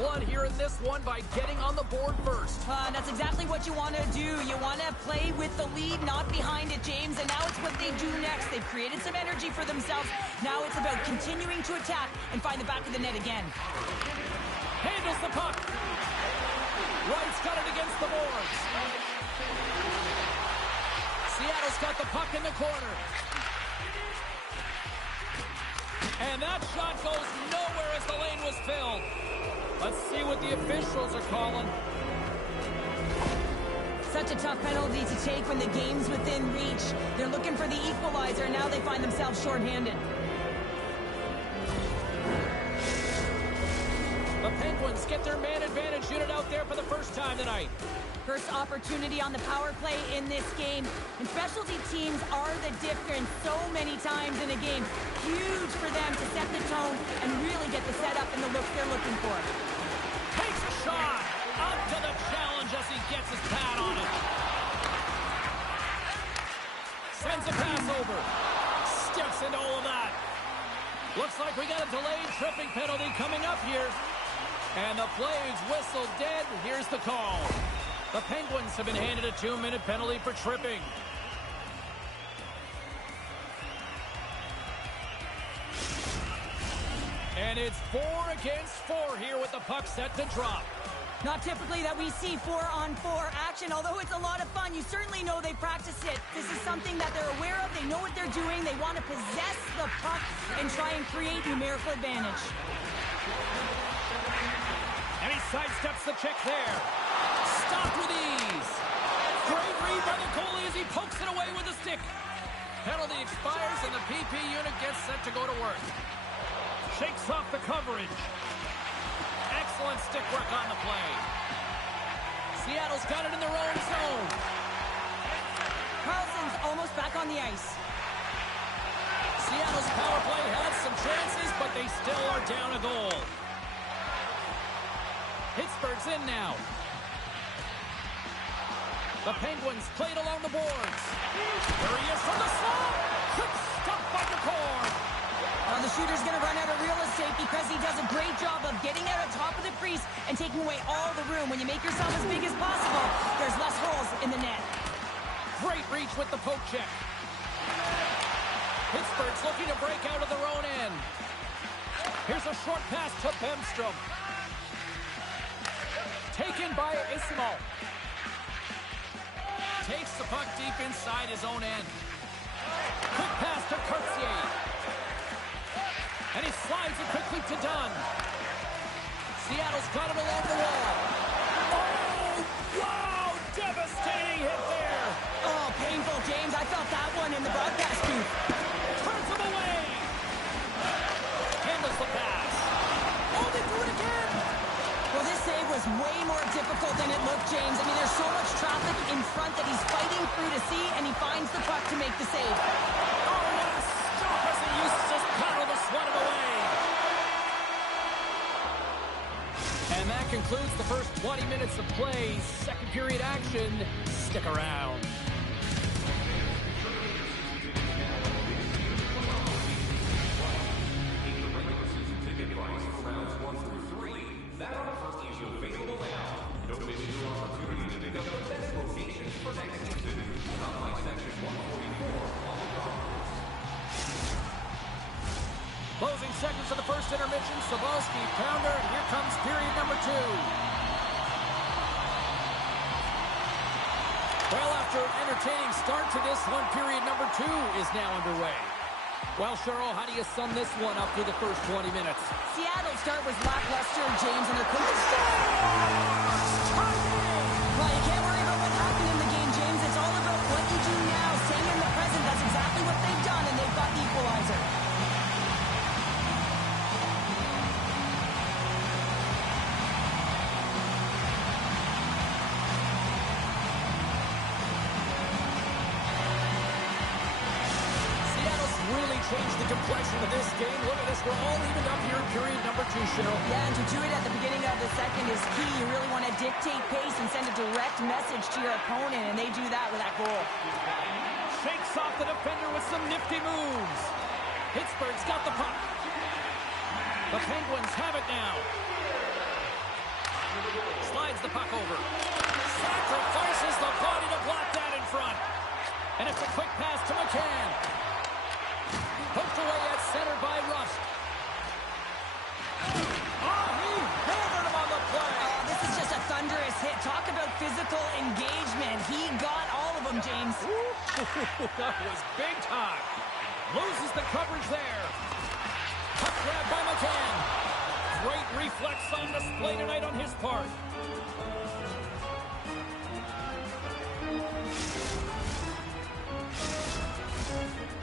blood here in this one by getting on the board first. That's exactly what you want to do. You want to play with the lead, not behind it, James. And now it's what they do next. They've created some energy for themselves. Now it's about continuing to attack and find the back of the net again. Handles the puck. Wright's got it against the boards. Seattle's got the puck in the corner. And that shot goes nowhere as the lane was filled. Let's see what the officials are calling. Such a tough penalty to take when the game's within reach. They're looking for the equalizer, and now they find themselves shorthanded. The Penguins get their man advantage unit out there for the first time tonight. First opportunity on the power play in this game. And specialty teams are the difference so many times in a game. Huge for them to set the tone and really get the setup and the looks they're looking for. Takes a shot. Up to the challenge as he gets his pad on it. Sends a pass over. Steps into all of that. Looks like we got a delayed tripping penalty coming up here. And the play's whistled dead. Here's the call. The Penguins have been handed a 2-minute penalty for tripping. And it's 4 against 4 here with the puck set to drop. Not typically that we see 4-on-4 action, although it's a lot of fun. You certainly know they practice it. This is something that they're aware of. They know what they're doing. They want to possess the puck and try and create numerical advantage. And he sidesteps the check there. Stopped with ease. Great read by the goalie as he pokes it away with a stick. Penalty expires and the PP unit gets set to go to work. Shakes off the coverage. Excellent stick work on the play. Seattle's got it in their own zone. Carlson's almost back on the ice. Seattle's power play had some chances, but they still are down a goal. Pittsburgh's in now. The Penguins played along the boards. There he is from the slot. Quick stop by the cord. The shooter's going to run out of real estate because he does a great job of getting out on top of the crease and taking away all the room. When you make yourself as big as possible, there's less holes in the net. Great reach with the poke check. Pittsburgh's looking to break out of their own end. Here's a short pass to Bemstrom. Taken by Ismo. Takes the puck deep inside his own end. Quick pass to Courtier. And he slides it quickly to Dunn. Seattle's got it along the wall. Oh, wow! Devastating hit there. Oh, painful, James. I felt that one in the broadcast booth. Turns him away. Handles the pass. Oh, they do it again. Well, this save was way more difficult than it looked, James. I mean, there's so much traffic in front that he's fighting through to see, and he finds the puck to make the save. Oh, what a stop as he uses his paddle to swat it away. And that concludes the first 20 minutes of play. Second period action. Stick around. Closing seconds of the first intermission. Sobolski, pounder, and here comes period number 2. Well, after an entertaining start to this one, period number 2 is now underway. Well, Cheryl, how do you sum this one up through the first 20 minutes? Seattle's start was lackluster, James, and their coaches. Well, you can't worry about what happened in the game, James. It's all about what you do now, staying in the present. That's exactly what they've done, and they've got the equalizer. Change the complexion of this game. Look at this. We're all evened up here in period number 2, Cheryl. Yeah, and to do it at the beginning of the second is key. You really want to dictate pace and send a direct message to your opponent, and they do that with that goal. Shakes off the defender with some nifty moves. Pittsburgh's got the puck. The Penguins have it now. Slides the puck over. Sacrifices the body to block that in front. And it's a quick pass to McCann. Poked away at center by Rust. Oh, he hammered him on the play. Oh, this is just a thunderous hit. Talk about physical engagement. He got all of them, James. That was big time. Loses the coverage there. Puck grab by McCann. Great reflex on display tonight on his part.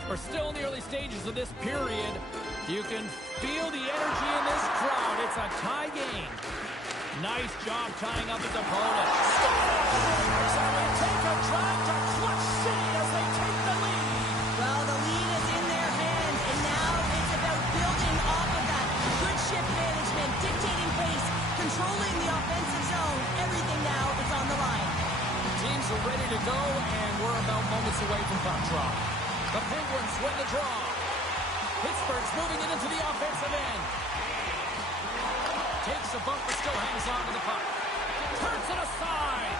We're still in the early stages of this period. You can feel the energy in this crowd. It's a tie game. Nice job tying up his opponent. Scores! And they take a drive to Clutch City as they take the lead. Well, the lead is in their hands, and now it's about building off of that. Good shift management, dictating pace, controlling the offensive zone. Everything now is on the line. Teams are ready to go, and we're about moments away from puck drop. The Penguins win the draw. Pittsburgh's moving it into the offensive end. Takes a bump, but still hangs on to the puck. Turns it aside.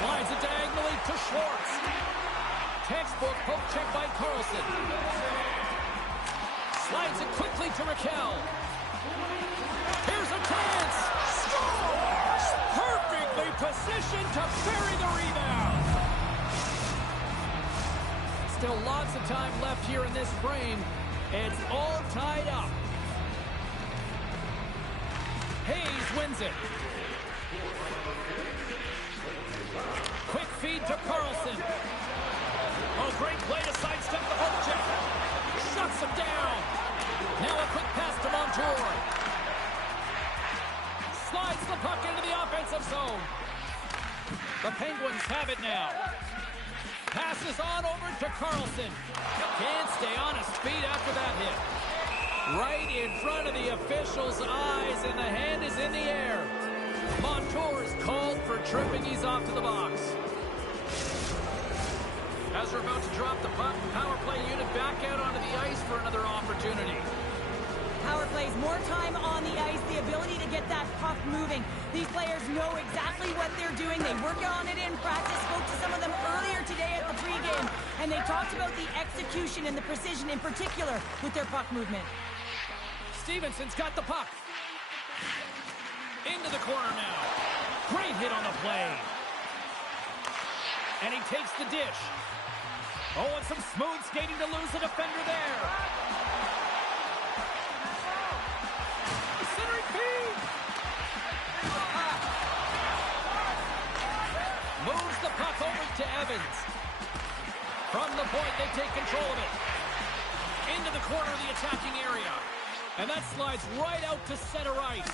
Slides it diagonally to Schwartz. Textbook poke check by Carlson. Slides it quickly to Raquel. Here's a chance. Scores! Perfectly positioned to bury the rebound. Still lots of time left here in this frame. It's all tied up. Hayes wins it. Quick feed to Carlson. Oh, great play to sidestep the hook check. Shuts him down. Now a quick pass to Montour. Slides the puck into the offensive zone. The Penguins have it now. Passes on over to Carlson. Can't stay on his feet after that hit. Right in front of the official's eyes, and the hand is in the air. Montour is called for tripping. He's off to the box. As we're about to drop the puck, power play unit back out onto the ice for another opportunity. Power plays, more time on the ice, the ability to get that puck moving. These players know exactly what they're doing. They work on it in practice. Spoke to some of them earlier today at the pregame, and they talked about the execution and the precision in particular with their puck movement. Stevenson's got the puck. Into the corner now. Great hit on the play. And he takes the dish. Oh, and some smooth skating to lose the defender there. Centering feed. Moves the puck over to Evans. From the point, they take control of it. Into the corner of the attacking area. And that slides right out to center ice.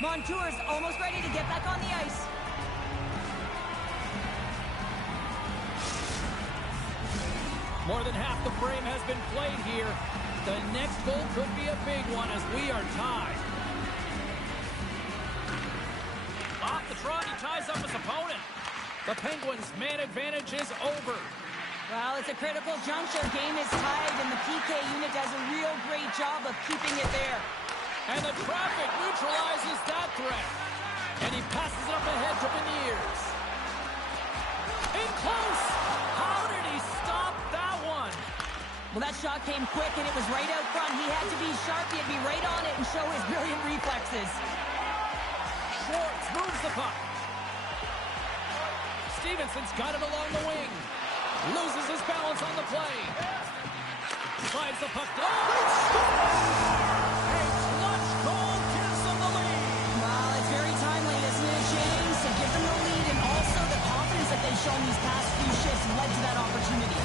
Montour's almost ready to get back on the ice. More than half the frame has been played here. The next goal could be a big one as we are tied. Off the trot, he ties up his opponent. The Penguins' man advantage is over. Well, it's a critical juncture. Game is tied, and the PK unit does a real great job of keeping it there. And the traffic neutralizes that threat. And he passes it up ahead to Beniers. In close. How did he stop that one? Well, that shot came quick, and it was right out front. He had to be sharp. He had to be right on it and show his brilliant reflexes. Schwartz moves the puck. Stevenson's got it along the wing. Loses his balance on the play. Slides the puck down. A clutch goal gives them the lead. Well, it's very timely, isn't it, James? To give them the lead, and also the confidence that they've shown these past few shifts led to that opportunity.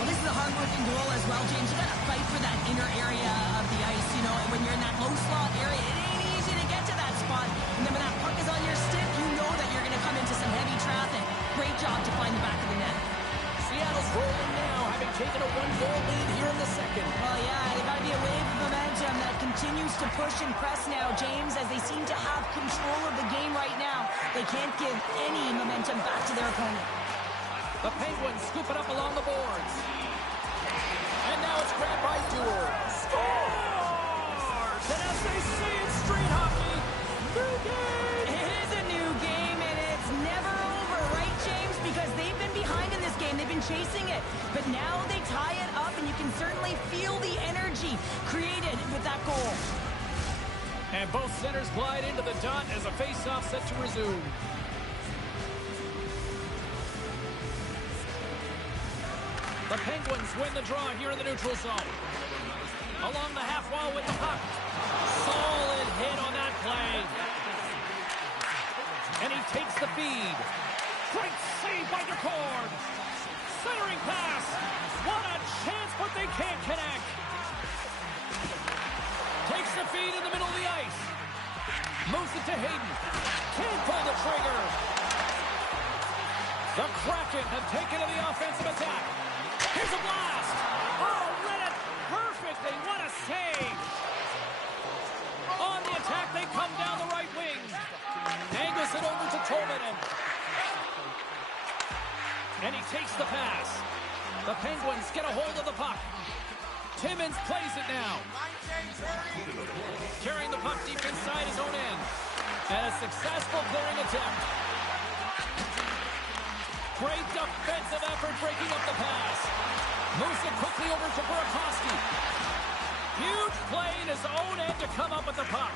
Well, this is a hard-working goal as well, James. You got to fight for that inner area of the ice. You know, when you're in that low slot area, it ain't easy to get to that spot. And then when that puck is on your stick, you know that you're going to come into some heavy traffic. Great job to find the back of the net. Seattle's rolling now, having taken a one-goal lead here in the second. Well, yeah, they got to be a wave of momentum that continues to push and press now, James, as they seem to have control of the game right now. They can't give any momentum back to their opponent. The Penguins scoop it up along the boards. And now it's grabbed by Duel. Scores! And as they say, it's street hockey. New game. It is a new game, and it's never over, right, James? Because they've been behind in this game. They've been chasing it. But now they tie it up, and you can certainly feel the energy created with that goal. And both centers glide into the dot as a face-off set to resume. The Penguins win the draw here in the neutral zone. Along the half wall with the puck. Solid hit on that play. And he takes the feed. Great save by DeCord. Centering pass. What a chance, but they can't connect. Takes the feed in the middle of the ice. Moves it to Hayden. Can't pull the trigger. The Kraken have taken to the offensive attack. Here's a blast. Oh, read it perfectly. What a save. On the attack, they come down the right wing. Angles it over to Tolvanen. And he takes the pass. The Penguins get a hold of the puck. Timmins plays it now. Carrying the puck deep inside his own end. And a successful clearing attempt. Great defensive effort breaking up the pass. Moves it quickly over to Burakovsky. Huge play in his own end to come up with the puck.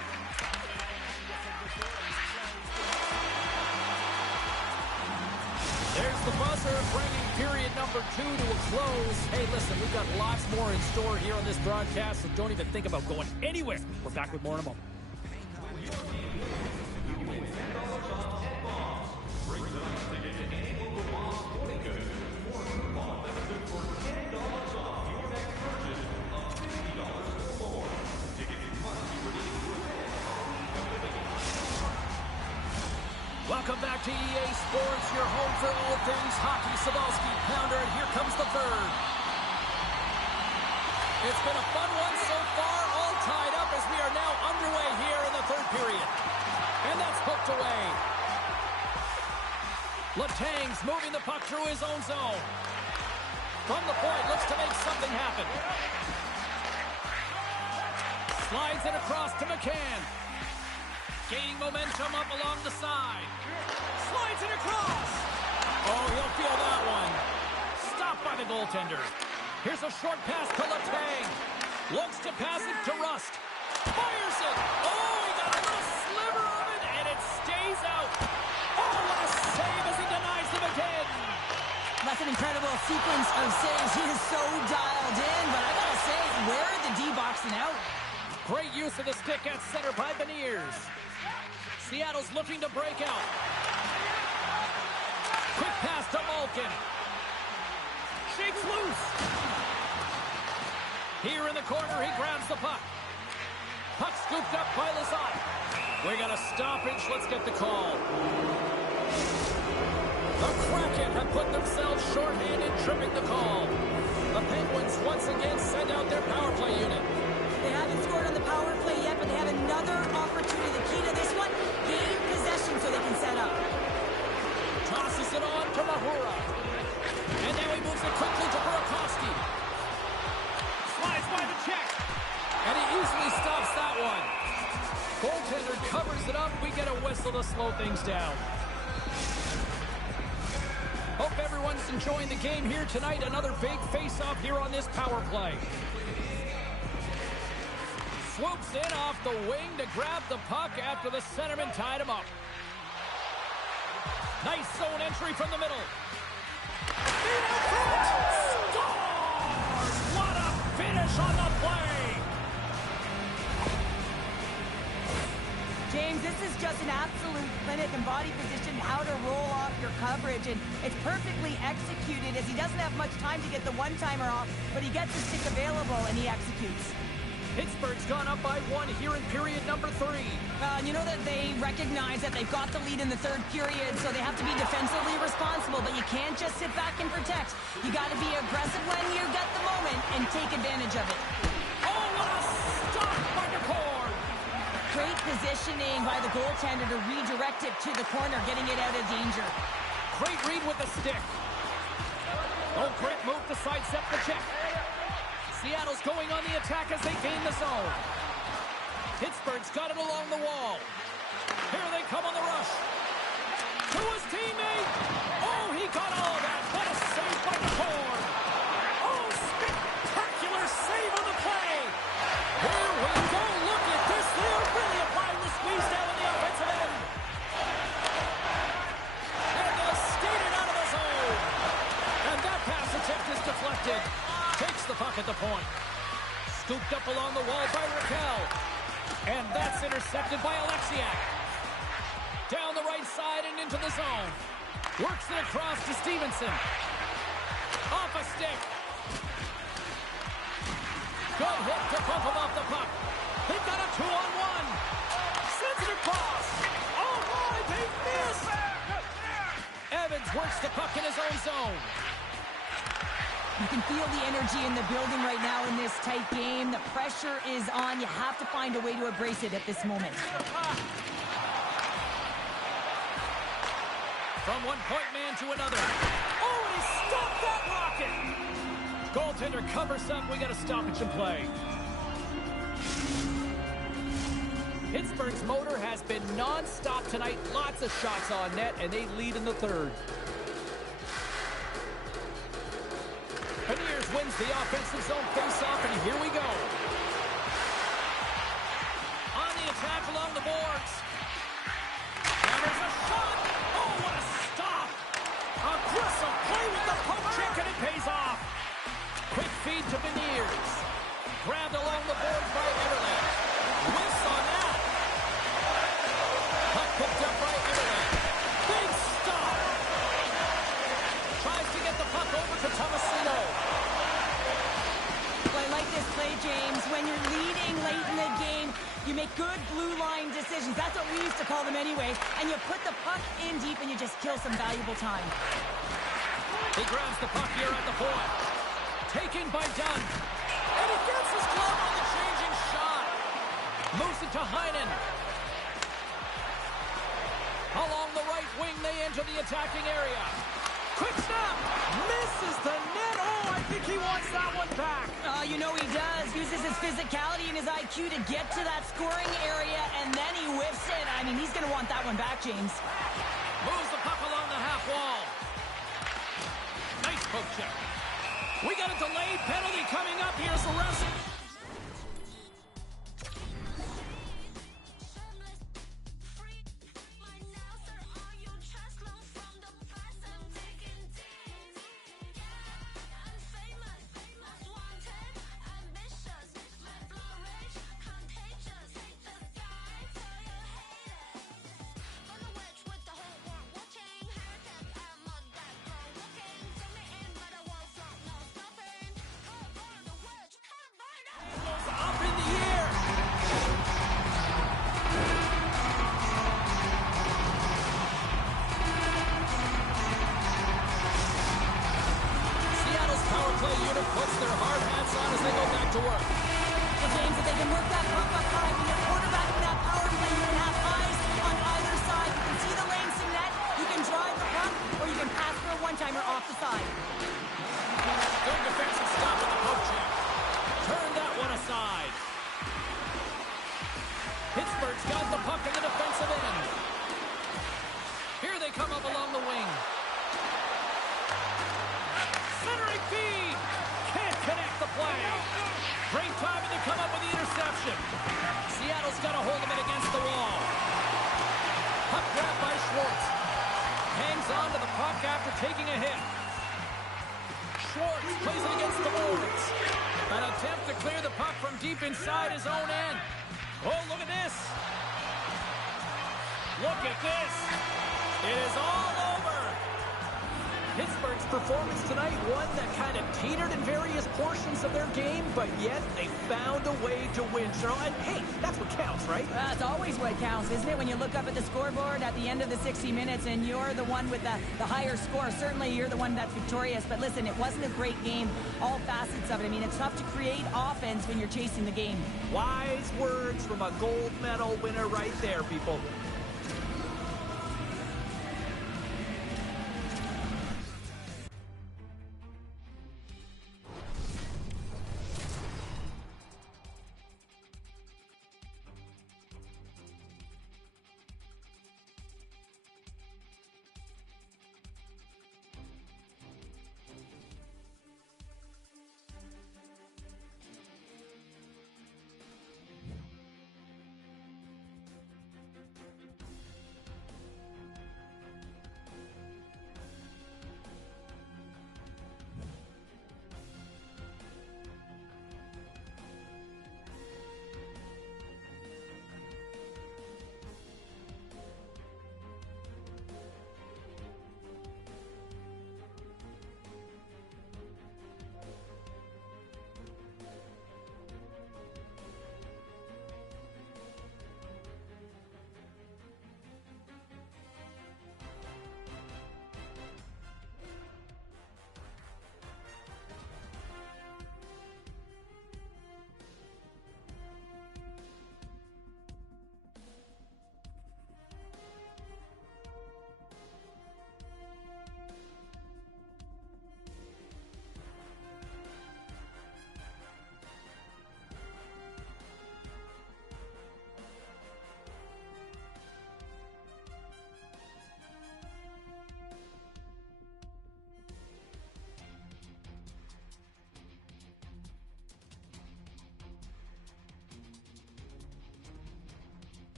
There's the buzzer bringing period number 2 to a close. Hey, listen, we've got lots more in store here on this broadcast, so don't even think about going anywhere. We're back with more in a moment. Welcome back to EA Sports, your home for all things hockey. Sabalski, pounder, and here comes the third. It's been a fun one so far, all tied up as we are now underway here in the third period. And that's hooked away. Letang's moving the puck through his own zone. From the point, looks to make something happen. Slides it across to McCann. Gaining momentum up along the side. Slides it across. Oh, he'll feel that one. Stopped by the goaltender. Here's a short pass to Letang. Looks to pass it to Rust. Fires it. Oh, he got a little sliver of it, and it stays out. Oh, what a save as he denies them again. That's an incredible sequence of saves. He is so dialed in, but I gotta say, where are the D-boxing out? Great use of the stick at center by Beniers. Seattle's looking to break out. Quick pass to Malkin. Shakes loose. Here in the corner, he grabs the puck. Puck scooped up by Lazat. We got a stoppage. Let's get the call. The Kraken have put themselves shorthanded, tripping the call. The Penguins once again send out their power play unit. They haven't scored on the power play yet, but they have another opportunity. The key to this one, gain possession so they can set up. Tosses it on to Mahura. And now he moves it quickly to Burakovsky. Slides by the check. And he easily stops that one. Goaltender covers it up. We get a whistle to slow things down. Hope everyone's enjoying the game here tonight. Another big face-off here on this power play. Swoops in off the wing to grab the puck after the centerman tied him up. Nice zone entry from the middle. Scores! What a finish on the play! James, this is just an absolute clinic and body position, how to roll off your coverage, and it's perfectly executed as he doesn't have much time to get the one-timer off, but he gets the stick available and he executes. Pittsburgh's gone up by 1 here in period number 3. You know that they recognize that they've got the lead in the third period, so they have to be defensively responsible, but you can't just sit back and protect. You got to be aggressive when you get the moment and take advantage of it. Oh, what a stop by DeCord! Great positioning by the goaltender to redirect it to the corner, getting it out of danger. Great read with the stick. Oh, great move to sidestep the check. Seattle's going on the attack as they gain the zone. Pittsburgh's got it along the wall. Here they come on the rush. To his teammate. Oh, he got all that. What a save by McCord. Oh, spectacular save on the play. Here we go. Look at this. They are really applying the squeeze down in the offensive end. And they'll skate it out of the zone. And that pass attempt is deflected. Takes the puck at the point. Scooped up along the wall by Raquel. And that's intercepted by Alexiak. Down the right side and into the zone. Works it across to Stevenson. Off a stick. Good hit to bump him off the puck. They've got a 2-on-1. Sends it across. Oh my, they missed. Evans works the puck in his own zone. You can feel the energy in the building right now in this tight game. The pressure is on. You have to find a way to embrace it at this moment. From one point man to another. Oh, he stopped that rocket! Goaltender covers up. We got a stoppage in play. Pittsburgh's motor has been non-stop tonight. Lots of shots on net, and they lead in the third. Beniers wins the offensive zone face-off, and here we go. On the attack along the boards. Now there's a shot. Oh, what a stop. Aggressive play with the poke check, and it pays off. Quick feed to Beniers. Grabbed along the boards by Everly. Whiffs on that. Puck picked up by Everly. Big stop. Tries to get the puck over to Tomasino. Well, I like this play, James. When you're leading late in the game, you make good blue line decisions. That's what we used to call them anyway. And you put the puck in deep and you just kill some valuable time. He grabs the puck here at the point. Taken by Dunn. And he gets his glove on the changing shot. Moves it to Heinen. Along the right wing, they enter the attacking area. Quick snap. Misses the net. Oh, I think he wants that one back. You know he does. Uses his physicality and his IQ to get to that scoring area, and then he whiffs it. I mean, he's going to want that one back, James. Moves the puck along the half wall. Nice poke check. We got a delayed penalty coming up. Here's the wrestle. Puts their hard hats on as they go back to work. Well, James, if they can work that puck up high, when you're quarterbacking that power play, you can have eyes on either side. You can see the lanes in net, you can drive the puck, or you can pass for a one-timer off the side. Good defensive stop with the poke check. Turn that one aside. Pittsburgh's got the puck in the defensive end. Here they come up along the wing. Centering feed. Can't connect the play. Great timing to come up with the interception. Seattle's got a hold of it against the wall. Puck grab by Schwartz. Hangs on to the puck after taking a hit. Schwartz plays it against the boards. An attempt to clear the puck from deep inside his own end. Oh, look at this. Look at this. It is all over. Pittsburgh's performance tonight, one that kind of teetered in various portions of their game, but yet they found a way to win. And hey, that's what counts, right? That's always what counts, isn't it? When you look up at the scoreboard at the end of the 60 minutes and you're the one with the higher score, certainly you're the one that's victorious. But listen, it wasn't a great game, all facets of it. I mean, it's tough to create offense when you're chasing the game. Wise words from a gold medal winner right there, people.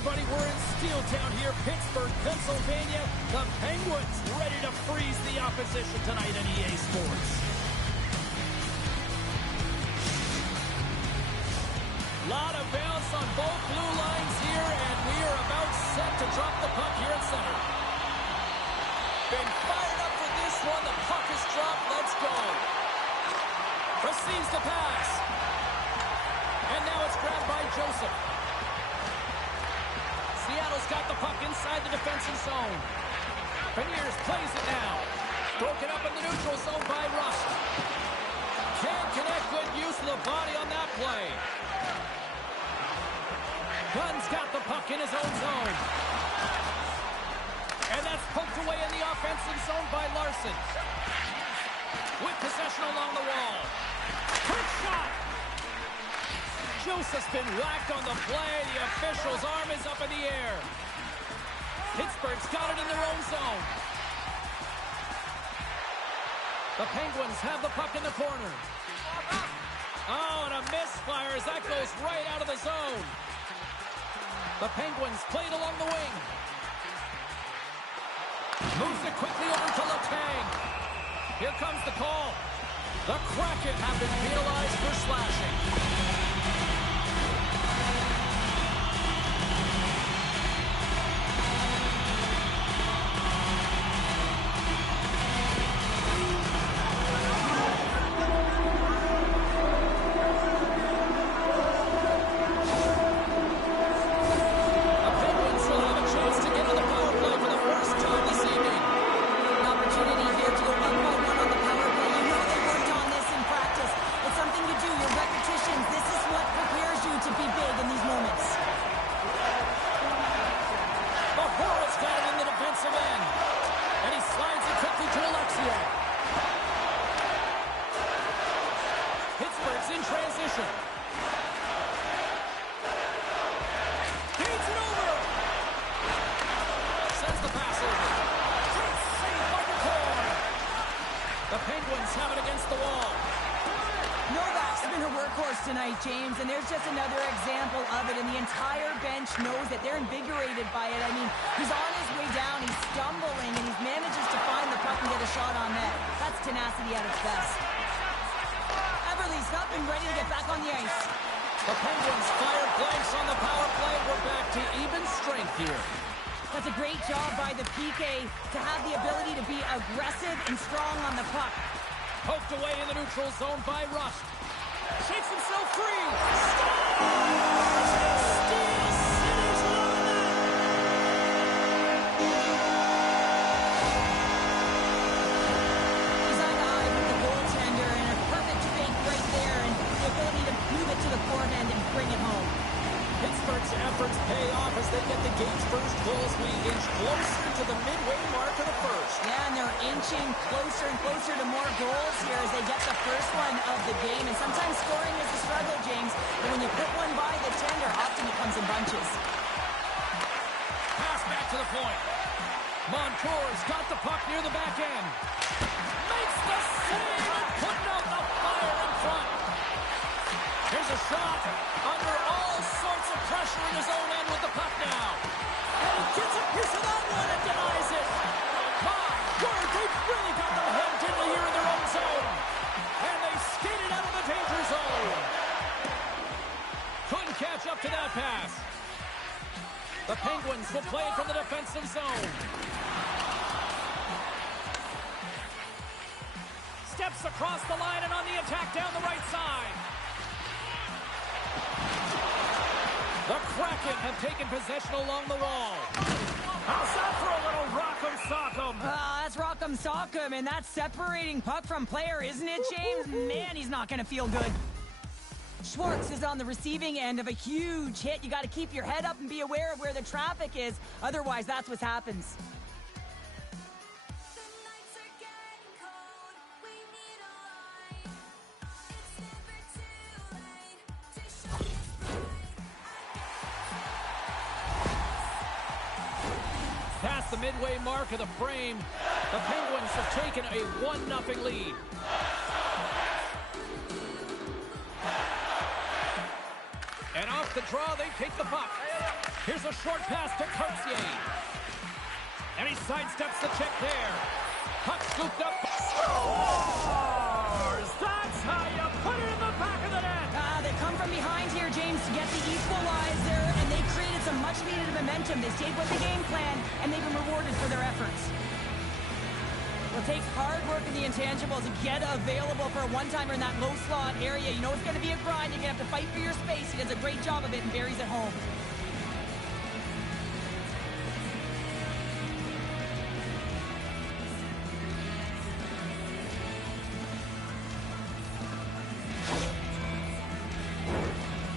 everybody, we're in Steel Town here, Pittsburgh, Pennsylvania. The Penguins ready to freeze the opposition tonight at EA Sports. Lot of bounce on both blue lines here, and we are about set to drop the puck here at center. Been fired up for this one. The puck is dropped. Let's go. Receives the pass. And now it's grabbed by Joseph. Seattle's got the puck inside the defensive zone. Beniers plays it now. Broken up in the neutral zone by Rust. Can't connect. Good use of the body on that play. Gunn's got the puck in his own zone. And that's poked away in the offensive zone by Larson. With possession along the wall. Quick shot! Joseph's been whacked on the play. The official's arm is up in the air. Pittsburgh's got it in their own zone. The Penguins have the puck in the corner. Oh, and a misfire as that goes right out of the zone. The Penguins played along the wing. Moves it quickly over to Letang. Here comes the call. The Kraken have been penalized for slashing. Tonight, James, and there's just another example of it, and the entire bench knows that they're invigorated by it. I mean, he's on his way down, he's stumbling, and he manages to find the puck and get a shot on net. That's tenacity at its best. Everly's up and ready to get back on the ice. The Penguins fire blanks on the power play. We're back to even strength here. That's a great job by the PK to have the ability to be aggressive and strong on the puck. Poked away in the neutral zone by Rust. Shakes himself free. Steel City's loving that. He's eye-to-eye with the goaltender, and a perfect fake right there, and the ability to move it to the forehand and bring it home. Pittsburgh's efforts pay off as they get the game's first goals. We inch closer to the midway mark of the first. Yeah, and they're inching closer and closer to more goals here as they get the first one of the game. And sometimes scoring is a struggle, James, but when you put one by the tender, often it comes in bunches. Pass back to the point. Montour's got the puck near the back end. Makes the save and putting out the fire in front. Here's a shot under all sorts of pressure in his own end with the puck now. And he gets a piece of that one and denies it. My word, they've really got their head into here in their own zone. And they skated out of the danger zone. Couldn't catch up to that pass. The Penguins will play it from the defensive zone. Steps across the line and on the attack down the right side. The Kraken have taken possession along the wall. How's that for a little rock'em sock'em? That's rock'em sock'em, and that's separating puck from player, isn't it, James? Man, he's not going to feel good. Schwartz is on the receiving end of a huge hit. You got to keep your head up and be aware of where the traffic is. Otherwise, that's what happens. Past the midway mark of the frame, the Penguins have taken a 1-0 lead. And off the draw, they take the puck. Here's a short pass to Cartier. And he sidesteps the check there. Puck scooped up. Scores! That's how you put it in the back of the net. They come from behind here, James, to get the equalizer, and they created some much-needed momentum. They stayed with the game plan, and they've been rewarded for their efforts. Well, it takes hard work in the intangibles to get available for a one-timer in that low slot area. You know it's going to be a grind. You're going to have to fight for your space. He does a great job of it, and Barry's at home.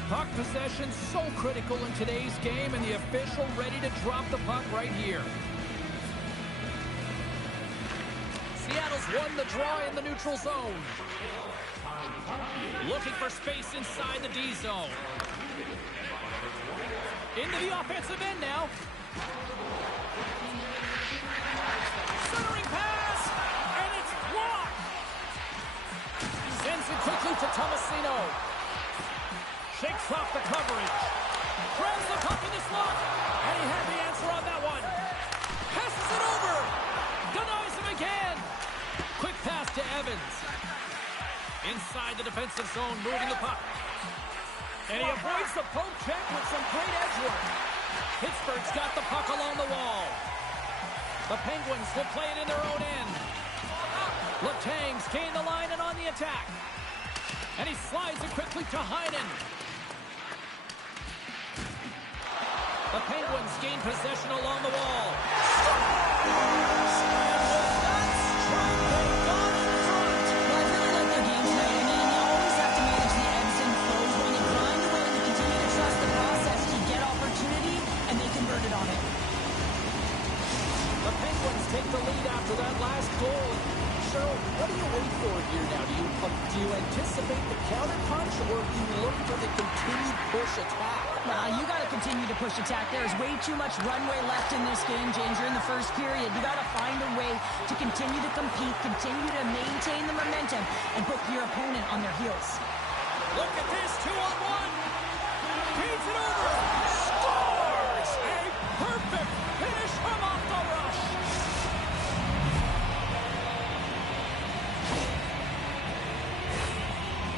Puck possession so critical in today's game, and the official ready to drop the puck right here. Seattle's won the draw in the neutral zone. Looking for space inside the D zone. Into the offensive end now. Centering pass, and it's blocked. Sends it quickly to Tomasino. Shakes off the coverage. Throws the puck in the slot. And he had the answer on that one. Passes it over. Denies him again. Quick pass to Evans. Inside the defensive zone, moving the puck. And he avoids the poke check with some great edge work. Pittsburgh's got the puck along the wall. The Penguins will play it in their own end. Letang's gained the line and on the attack. And he slides it quickly to Heinen. The Penguins gain possession along the wall. Scores! And with that strike, they got in front. Well, I really like their game tonight. I mean, you always have to manage the ebbs and flows. When you grind away and you continue to trust the process, you get opportunity, and they converted on it. The Penguins take the lead after that last goal. Cheryl, what do you wait for here now? Do you anticipate the counter punch, or do you look for the continued push attack? You got to continue to push attack. There's way too much runway left in this game, James. You're in the first period. You got to find a way to continue to compete, continue to maintain the momentum, and put your opponent on their heels. Look at this, 2-on-1. Feeds it over. Scores! A perfect finish from off the rush.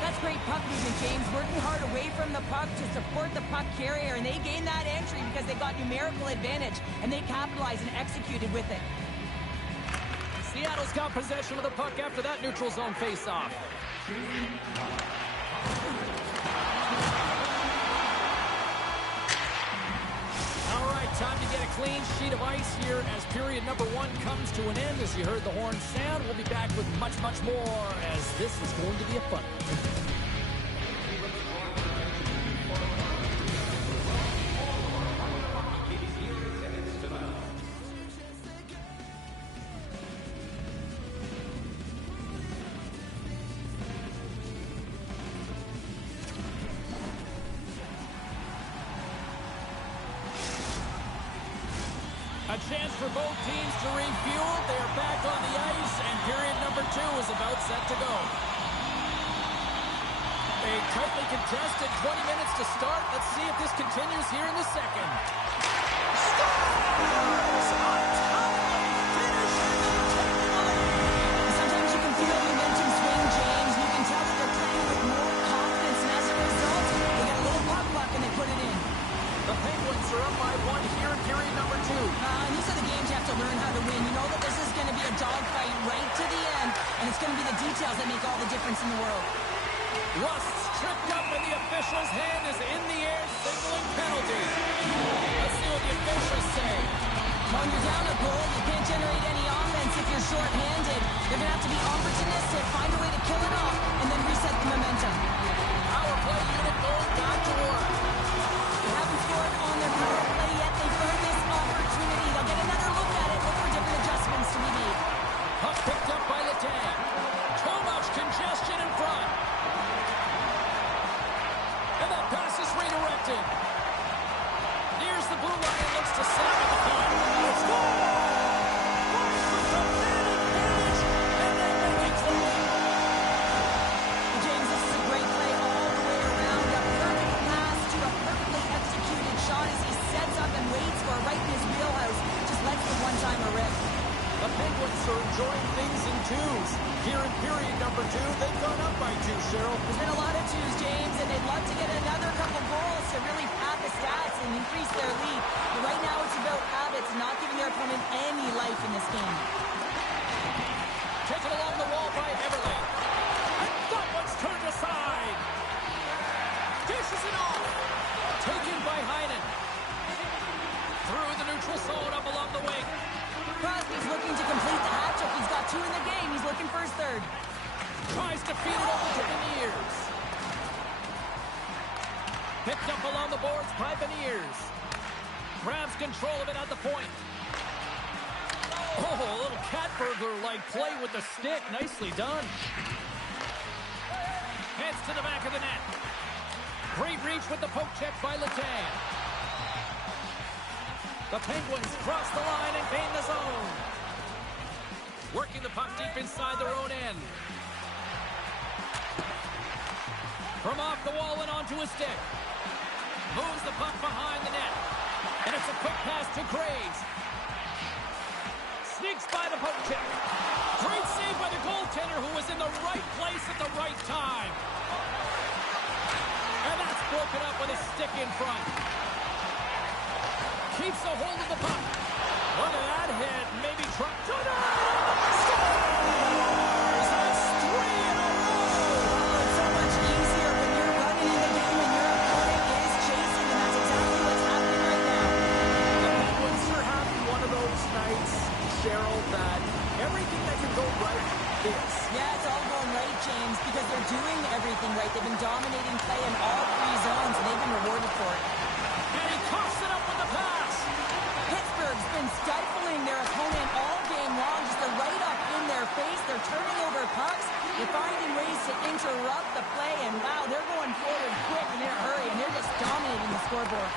That's great puck movement, James. Working hard away from the puck to support the puck carrier, and they gained that entry because they got numerical advantage, and they capitalized and executed with it. Seattle's got possession of the puck after that neutral zone face-off. All right, time to get a clean sheet of ice here as period number 1 comes to an end. As you heard the horn sound, we'll be back with much, much more, as this is going to be a fun one. A chance for both teams to refuel. They're back on the ice, and period number 2 is about set to go. A tightly contested 20 minutes to start. Let's see if this continues here in the second. Scores! A timely finish, and they're taking the lead. Sometimes you can feel momentum swing, James. You can tell that they're playing with more confidence, and as a result, they get a little puck luck and they put it in. The Penguins are up by 1 here in period number 2. These are the games you have to learn how to win. You know that this is going to be a dogfight right to the end, and it's going to be the details that make all the difference in the world. Rust's tripped up, and the official's hand is in the air, signaling penalty. Let's see what the officials say. When you're down a goal, you can't generate any offense if you're short-handed. You're going to have to be opportunistic, find a way to kill it off, and then reset the momentum. Power play unit going back to work. They haven't scored on their power play yet. They've earned this opportunity. They'll get another look at it. Look for different adjustments to be made. Puck picked up by Letang. Too much congestion in front. And that pass is redirected. Here's the blue line and looks to set up the point. It's goal! With a man advantage, and they make it clean. James, this is a great play all the way around. A perfect pass to a perfectly executed shot as he sets up Cheryl? There's been a lot of twos, James, and they'd love to get another couple goals to really pad the stats and increase their lead. But right now it's about habits, not giving their opponent any life in this game. Taken along the wall by Everly. And that one's turned aside. Dishes it off. Taken by Heinen. Through the neutral zone up along the wing. Crosby's looking to complete the hat trick. He's got 2 in the game. He's looking for his third. Tries to feed it over to Beniers. Picked up along the boards by Beniers. Grabs control of it at the point. Oh, a little cat burglar-like play with the stick. Nicely done. Heads to the back of the net. Great reach with the poke check by Letang. The Penguins cross the line and gain the zone. Working the puck deep inside their own end. From off the wall and onto a stick. Moves the puck behind the net. And it's a quick pass to Graves. Sneaks by the poke check. Great save by the goaltender who was in the right place at the right time. And that's broken up with a stick in front. Keeps a hold of the puck. Look at that hit. Maybe Trump. Scores! That's 3 in a row! It's so much easier when you're running in the game and your opponent is chasing, and that's exactly what's happening right now. The Penguins are having one of those nights, Cheryl, that everything that can go right is. Yeah, it's all going right, James, because they're doing everything right. They've been dominating play in all 3 zones, and they've been rewarded for it. And he coughs it up with the pass. Pittsburgh's been stifling their opponent all game long. Just they're right up in their face. They're turning over pucks. They're finding ways to interrupt the play, and wow, they're going forward quick in their hurry, and they're just dominating the scoreboard.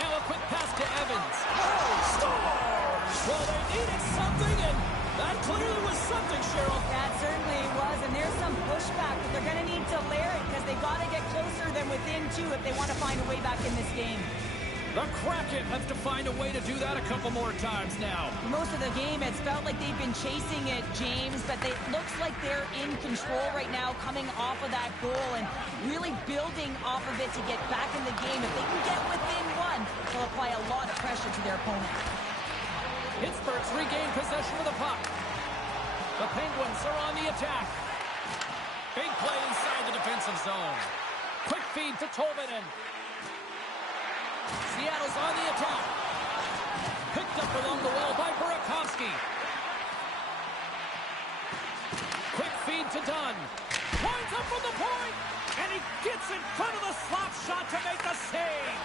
Now a quick pass to Evans. Oh, scores! Well, they needed something, and that clearly was something, Cheryl. That certainly was, and there's some pushback, but they're going to need to layer it because they've got to get closer than within 2 if they want to find a way back in this game. The Kraken have to find a way to do that a couple more times now. Most of the game, it's felt like they've been chasing it, James, but it looks like they're in control right now, coming off of that goal and really building off of it to get back in the game. If they can get within 1, they'll apply a lot of pressure to their opponent. Pittsburgh's regained possession of the puck. The Penguins are on the attack. Big play inside the defensive zone. Quick feed to Tolvanen. Seattle's on the attack. Picked up along the wall by Burakovsky. Quick feed to Dunn. Winds up from the point, and he gets in front of the slap shot to make the save.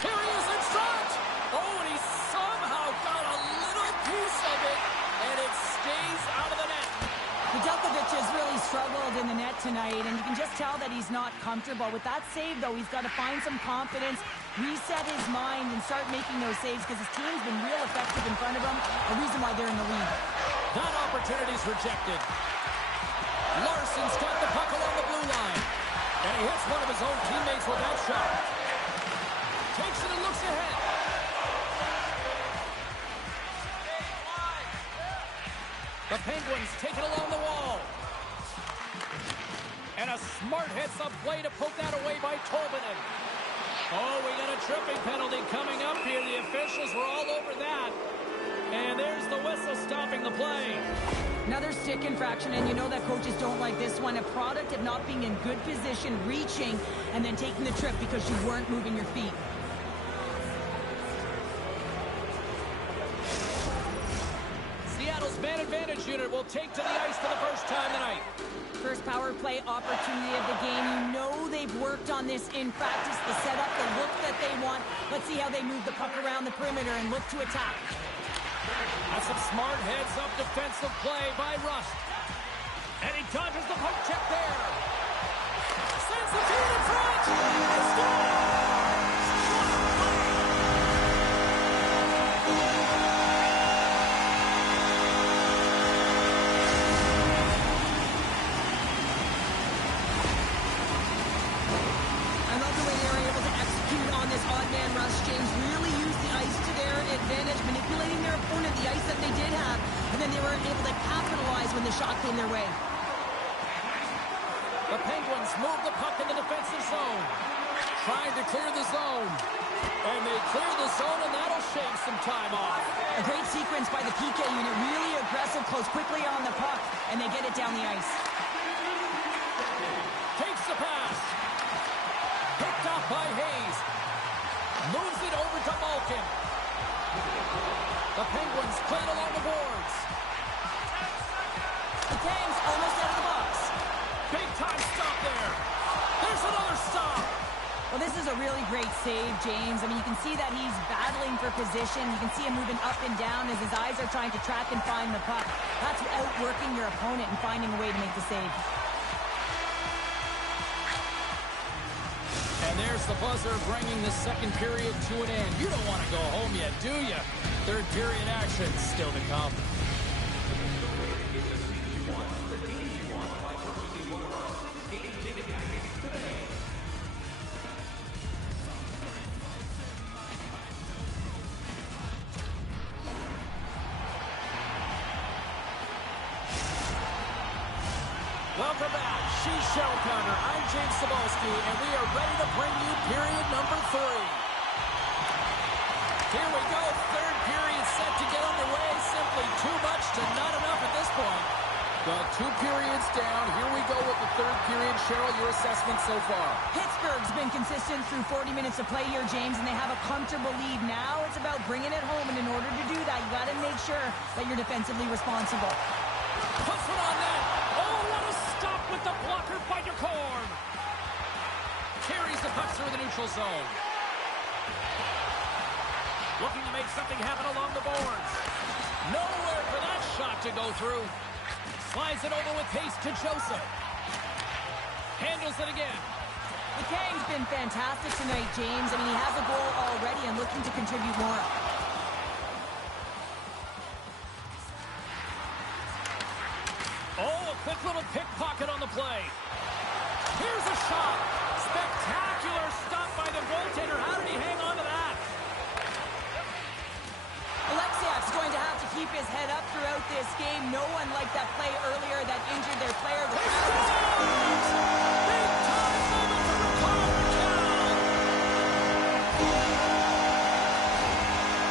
Here he is in front. Oh, and he somehow got a little piece of it, and it stays out of the net. Nedeljkovic has really struggled in the net tonight, and you can just tell that he's not comfortable. With that save, though, he's got to find some confidence, reset his mind, and start making those saves because his team's been real effective in front of him, a reason why they're in the lead. That opportunity's rejected. Larson's got the puck along the blue line, and he hits one of his own teammates with that shot. Takes it and looks ahead. The Penguins take it along the wall. And a smart heads-up play to poke that away by Tolvanen. Oh, we got a tripping penalty coming up here. The officials were all over that. And there's the whistle stopping the play. Another stick infraction, and you know that coaches don't like this one. A product of not being in good position, reaching, and then taking the trip because you weren't moving your feet. Seattle's man advantage unit will take to the ice for the first time tonight. First power play opportunity of the game. You know they've worked on this in practice, the setup, the look that they want. Let's see how they move the puck around the perimeter and look to attack. That's some smart heads-up defensive play by Rust. And he dodges the poke check there. Sends the feed in front. And scores! I love the way they were able to execute on this odd man rush. James really used the ice to their advantage, manipulating their opponent, the ice that they did have, and then they were able to capitalize when the shot came their way. move the puck in the defensive zone. Trying to clear the zone. And they clear the zone, and that'll shave some time off. A great sequence by the PK unit. Really aggressive, close quickly on the puck, and they get it down the ice. Takes the pass. Picked up by Hayes. Moves it over to Malkin. The Penguins played along the boards. The Canes almost out of the box. Big time stop there. There's another stop. Well, this is a really great save, James. I mean, you can see that he's battling for position. You can see him moving up and down as his eyes are trying to track and find the puck. That's outworking your opponent and finding a way to make the save. And there's the buzzer bringing the second period to an end. You don't want to go home yet, do you? Third period action still to come. Welcome back. She's Cheryl Pounder. I'm James Cebulski, and we are ready to bring you period number 3. Here we go. Third period set to get underway. Simply too much to not enough at this point. But 2 periods down. Here we go with the third period. Cheryl, your assessment so far? Pittsburgh's been consistent through 40 minutes of play here, James, and they have a comfortable lead. Now it's about bringing it home, and in order to do that, you got to make sure that you're defensively responsible. Puts it on net. Oh, what a stop with the blocker by DeCorn. Carries the puck through the neutral zone. Looking to make something happen along the boards. Nowhere for that shot to go through. Slides it over with haste to Joseph. Handles it again. The Kang's been fantastic tonight, James. I mean, he has a goal already and looking to contribute more. Oh, a quick little pickpocket on the play. Here's a shot. Spectacular stop by the goaltender. How did he hang on to that? Alexiak's going to have to keep his head up throughout this game. No one liked that play earlier that injured their player. The crowd is... Big time moment for Ricardo McCall.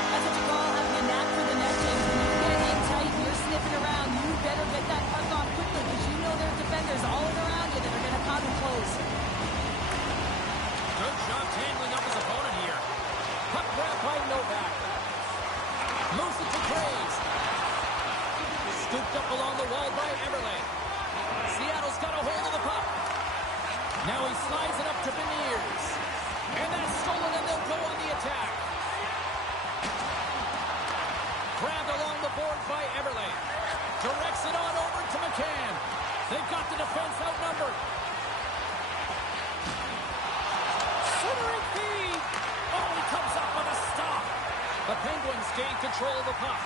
That's what you call having a knack for the net, James. When you get in tight and you're sniffing around, you better get that puck off quickly because you know there's defenders all around you that are going to come and close. Good job tangling up his opponent here. Puck grab by Novak. Moves it to Graves. Scooped up along the wall by Eberle. Seattle's got a hold of the puck. Now he slides it up to Beniers. And that's stolen, and they'll go on the attack. Grabbed along the board by Eberle. Directs it on over to McCann. They've got the defense outnumbered. Centering feed. Oh, he comes up with a stop. The Penguins gain control of the puck.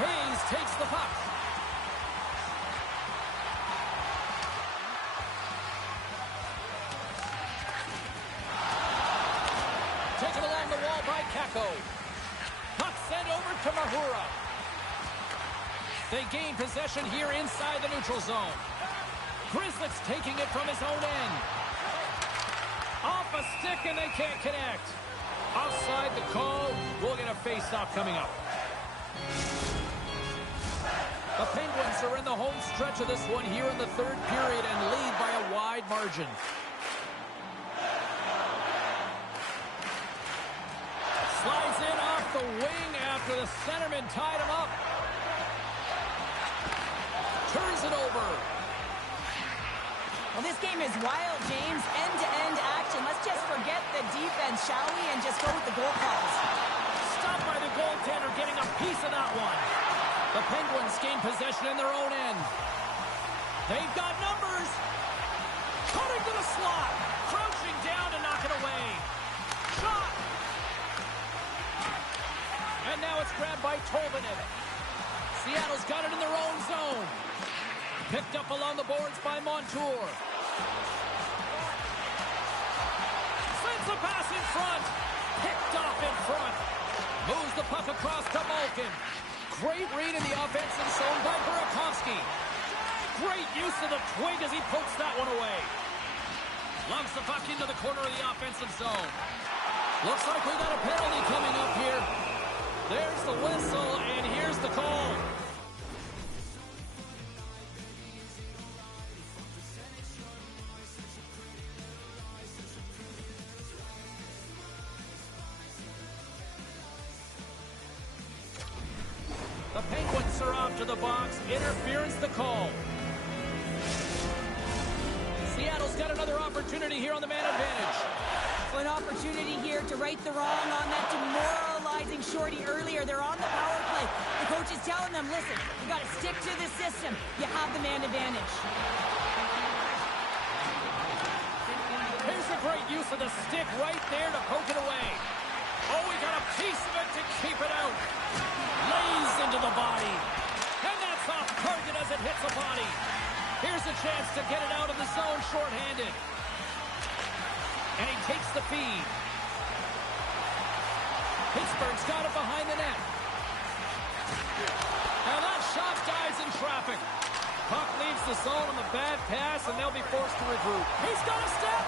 Hayes takes the puck. Taken along the wall by Kakko. Puck sent over to Mahura. They gain possession here inside the neutral zone. Grizzlick's taking it from his own end. Off a stick, and they can't connect. Offside the call. We'll get a face-off coming up. The Penguins are in the home stretch of this one here in the third period and lead by a wide margin. Slides in off the wing after the centerman tied him up. Turns it over. Well, this game is wild, James. End-to-end action. Let's just forget the defense, shall we, and just go with the goal calls. Stopped by the goaltender, getting a piece of that one. The Penguins gain possession in their own end. They've got numbers. Cutting to the slot. Crouching down to knock it away. Shot. And now it's grabbed by Tolvanen. Seattle's got it in their own zone. Picked up along the boards by Montour. Sends a pass in front. Picked off in front. Moves the puck across to Malkin. Great read in the offensive zone by Burakovsky. Great use of the twig as he pokes that one away. Dunks the puck into the corner of the offensive zone. Looks like we got a penalty coming up here. There's the whistle, and here's the call. The Penguins are off to the box. Interference the call. Seattle's got another opportunity here on the man advantage. An opportunity here to right the wrong on that demoralizing shorty earlier. They're on the power play. The coach is telling them, listen, you got to stick to the system. You have the man advantage. Here's a great use of the stick right there to poke it away. Oh, we got a piece of it to keep it out. Lays into the body. And that's off target as it hits the body. Here's a chance to get it out of the zone shorthanded. And he takes the feed. Pittsburgh's got it behind the net. Now that shot dives in traffic. Puck leaves the zone on the bad pass, and they'll be forced to regroup. He's got a step.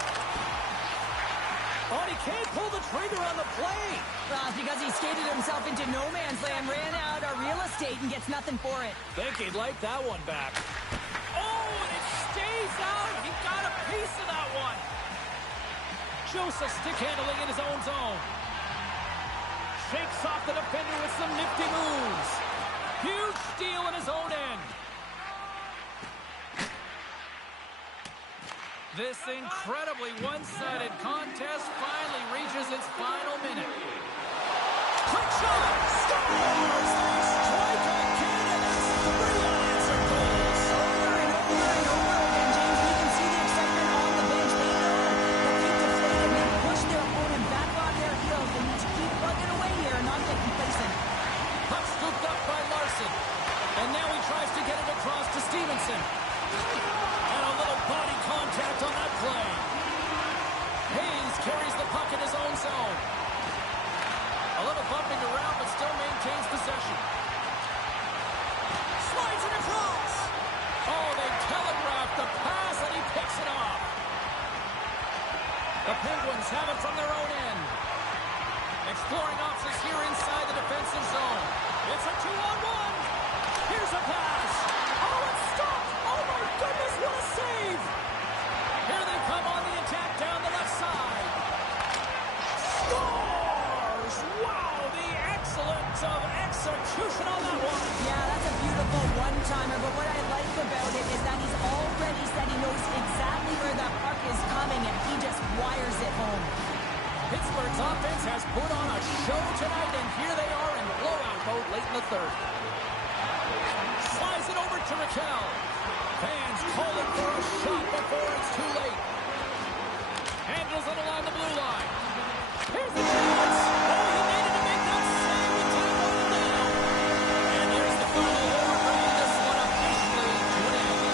Oh, he can't pull the trigger on the play. Well, it's because he skated himself into no man's land, ran out of real estate, and gets nothing for it. Think he'd like that one back. Oh, and it stays out. He got a piece of that one. Joseph stick handling in his own zone. Shakes off the defender with some nifty moves. Huge steal in his own end. This incredibly one-sided contest finally reaches its final minute. Quick shot! Scores! They strike again, and that's 3 unanswered goals. Over and over again, James. We can see the excitement on the bench. They know that they deflate and they push their opponent back on their heels. They need to keep plugging away here and not get complacent. Puck scooped up by Larson. And now he tries to get it across to Stevenson. And a little body contact on that play. Hayes carries the puck in his own zone. A little bumping around, but still maintains possession. Slides it across. Oh, they telegraphed the pass, and he picks it off. The Penguins have it from their own end. Exploring options here inside the defensive zone. It's a 2-on-1. Here's a pass. Oh, it's stopped. Oh, my goodness, what a save. Here they come on the attack down the left side. Scores! Wow, the excellence of execution on that one. Yeah, that's a beautiful one-timer, but what I like about it is that he's already said he knows exactly where that puck is coming, and he just wires it home. Pittsburgh's offense has put on a show tonight, and here they are in blowout mode late in the third. Slides it over to Raquel. Fans calling for a shot before it's too late. Handles it along the blue line. Here's the chance. Oh, he needed to make that save with time running down. And here's the final horn, bringing this one officially to an end.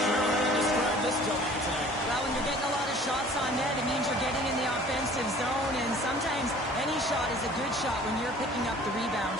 Cheryl, how do you describe this W tonight? Well, when you're getting a lot of shots on net, it means you're getting in the offensive zone, and sometimes any shot is a good shot when you're picking up the rebound.